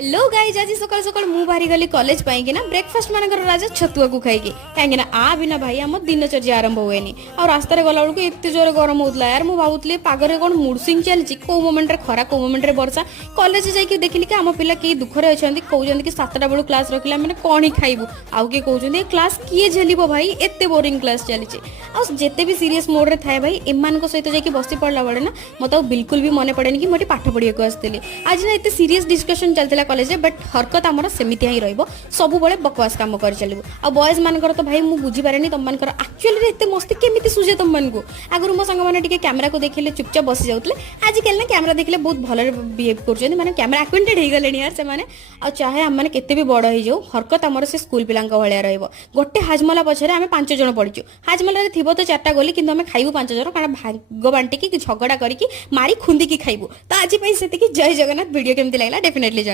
Hello guys आज सकाल सकाल मु बाहरी गली कॉलेज पाई ना ब्रेकफास्ट मानकर राजा छतुआ को खाई कहीं आ बिना भाई आम दिनचर्या आरंभ हुए और रास्त गला बेलू एत जोर गरम होता यार मुझे भावुली पागरे कौन मुडसिंग चलती कौ मोमेंट खरा कौ मोमेंट वर्षा कॉलेज जाकि देखिली कि आम पिला कई दुखरे अच्छा कहते कि 7टा बेलू क्लास रखिला मैंने कौन ही खाइबू आउ किए कहते क्लास किए झेलिब भाई एत बोरिंग क्लास चली आते भी सीरीयस मोड रे थाए भाई एमान सहित जाकि बसी पड़ा बेले ना मत बिल्कुल भी मन पड़ेनि कि मुझे पाठ पढ़ा आसती आज ना एत सीरीयस डिस्कशन चलता कॉलेज बट हरकत आमर सेमती ही सब बकवास काम कर चलू आ बॉयज मानकर तो भाई मुझे बुझीपारे तुम एक्चुअली एत मस्ती केमी सूझे तुम को आगुरी मो सांग मैंने कैमेरा को देखिले चुपचाप बसी जाते आजिकल ना कैमेरा देखिले बहुत भल बिहेव कर मैंने कैमेरा आक्वेंटेड हो गले यार से चाहे आम मैंने केते भी बड़ हो जाऊ हरकत आमर से स्कूल पिला भाया रोटे हाजमला पछरे आम 5 जन पड़चु हाजमला थी तो 4टा गोली कि आम खाइबू 5 जन कारण भाग बांटिकी झगड़ा करके मारी खुंदी खाइबू तो आज से जय जगन्नाथ वीडियो केमती लगला डेफिनेटली।